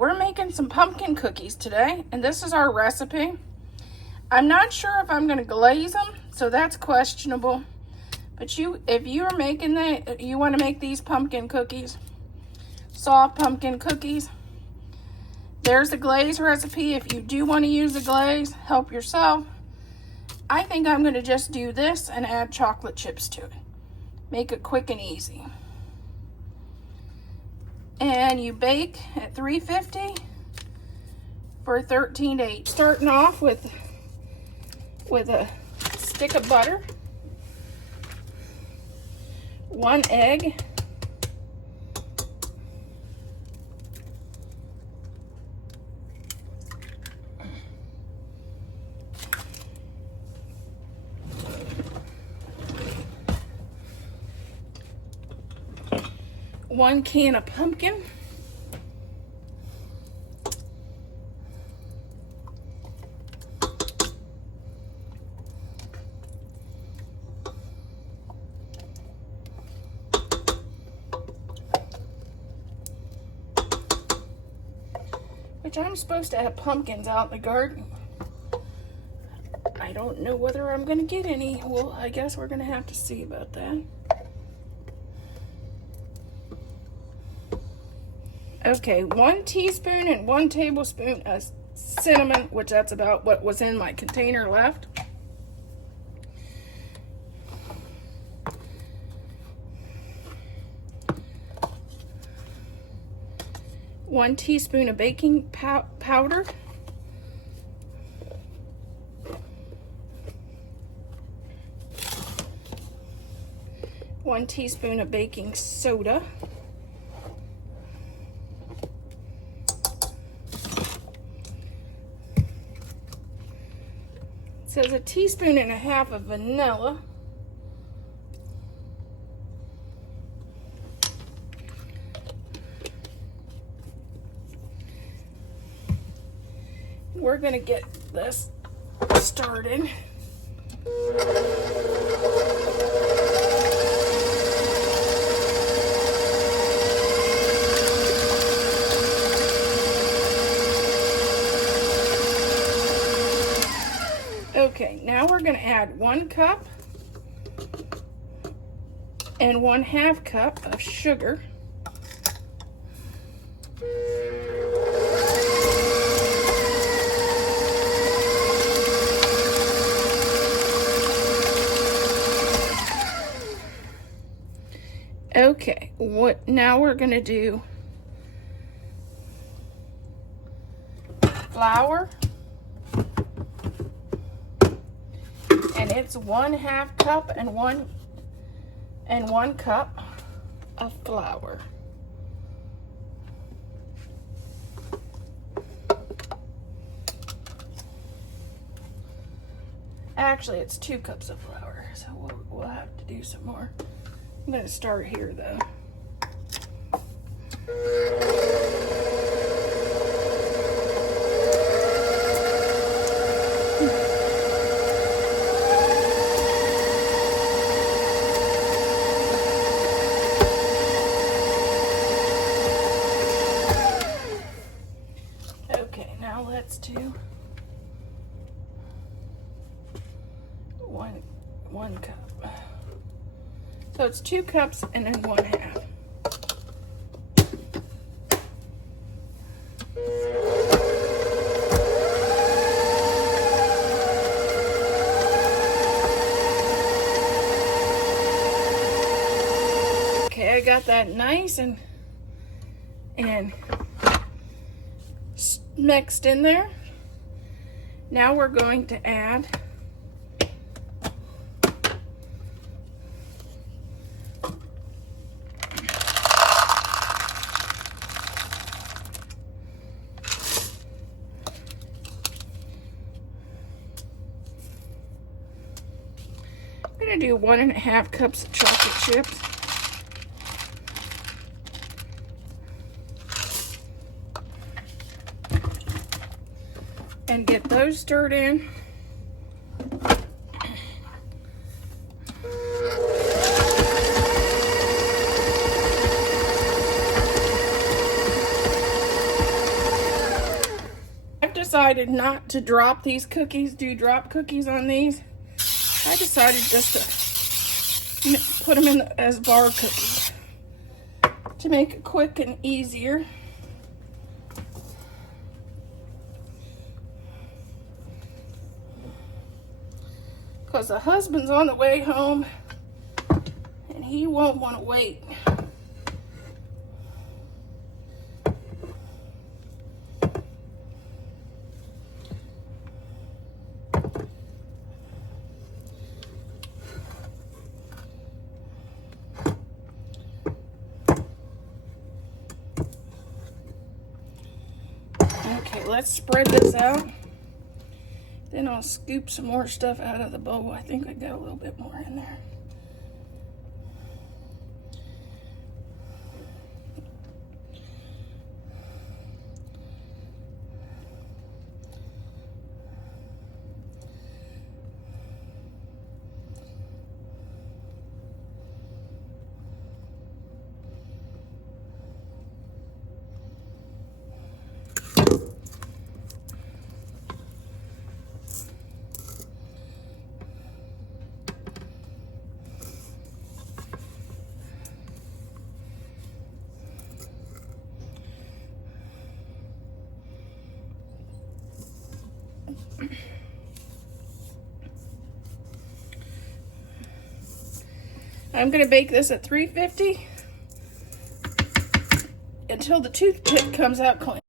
We're making some pumpkin cookies today, and this is our recipe. I'm not sure if I'm going to glaze them, so that's questionable. But if you're making you want to make these pumpkin cookies, soft pumpkin cookies, there's the glaze recipe. If you do want to use the glaze, help yourself. I think I'm going to just do this and add chocolate chips to it. Make it quick and easy. And you bake at 350 for 13 to 8. Starting off with a stick of butter, 1 egg, one can of pumpkin, which I'm supposed to have pumpkins out in the garden. I don't know whether I'm gonna get any. Well, I guess we're gonna have to see about that. Okay, 1 teaspoon and 1 tablespoon of cinnamon, which that's about what was in my container left. One teaspoon of baking powder. One teaspoon of baking soda. It says 1.5 teaspoons of vanilla. We're going to get this started. Okay, now we're going to add 1 cup and 1/2 cup of sugar. Okay, now we're going to do flour. And it's 1/2 cup and 1 cup of flour. Actually, it's 2 cups of flour, so we'll have to do some more. I'm going to start here though. Okay, now let's do one cup. So it's 2 cups and then 1/2. Okay, I got that nice and mixed in there. Now we're going to add I'm going to do 1.5 cups of chocolate chips. And get those stirred in. decided not to drop these cookies, do drop cookies on these. I decided just to put them in as bar cookies to make it quick and easier. Because the husband's on the way home and he won't want to wait. Okay, let's spread this out. Then I'll scoop some more stuff out of the bowl. I think I got a little bit more in there. I'm going to bake this at 350 until the toothpick comes out clean.